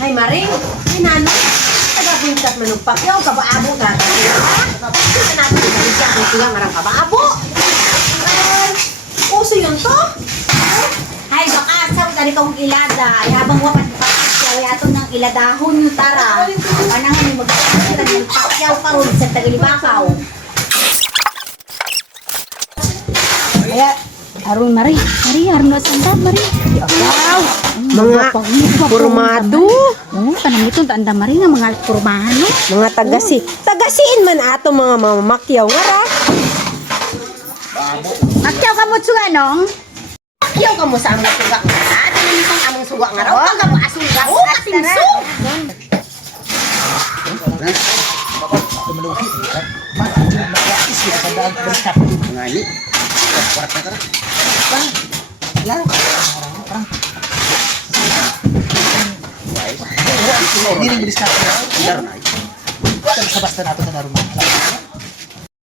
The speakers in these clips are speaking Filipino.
Ay, Maring. Ay, Nano. Tagapuntat manugpakyaw. Kabaabo na. Kita natin. Balik ako silang marang kabaabo. Uso yun to. Ay, baka asaw tadi kong ilada. Ay, habang wapat pakyaw, ay atong ng iladahon yung tara. Panangan yung magkakita ng pakyaw karon sa Tagalibakaw. Kaya, aron Mari. Mari, aron na sandad, Mari. Wow! Mga formado. Oo, kanang ito, tanda Mari nga mga formado. Mga tagasi. Tagasiin man ato mga mamamakyaw. Ngara. Pakyaw ka mo tsuganong? Pakyaw ka mo sa among suga. At ano nitong among suga nga raw. Ang gabo asuga. Oo, katingso.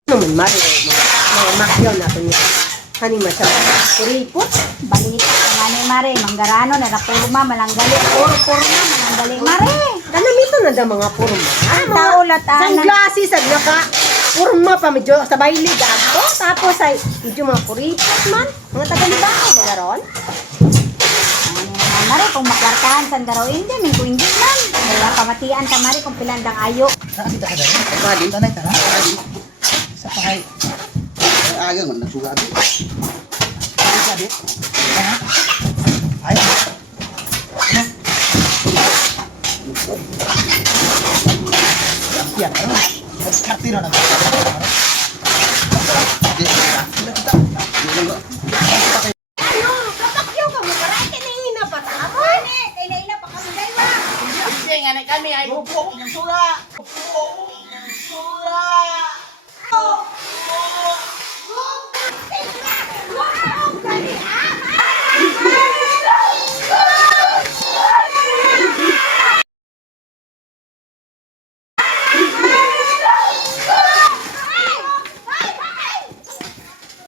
Naman mari. Mga makyaw na ito niya. Kaning masyadong kuripot. Balita ka nga ni Mari, manggarano, narapurma, malanggali, puro-purma, malanggali, Mari. Kanamito na da mga purma. Taulat, Sunglasses at naka purma pa medyo sa baili gago. Tapos ay medyo mga kuripot man. Mga taga-libaho ba garon? Mari, kung makwartahan sa daraw hindi, may kung hindi man. Kaya pamatian ka, Mari, kung pilandang ayo. Ayaw man nagsuga abi. Kapakyaw ka mo para kinihina pa tama. Kaya na pa kami daywa. Kami ay bubo ng suga.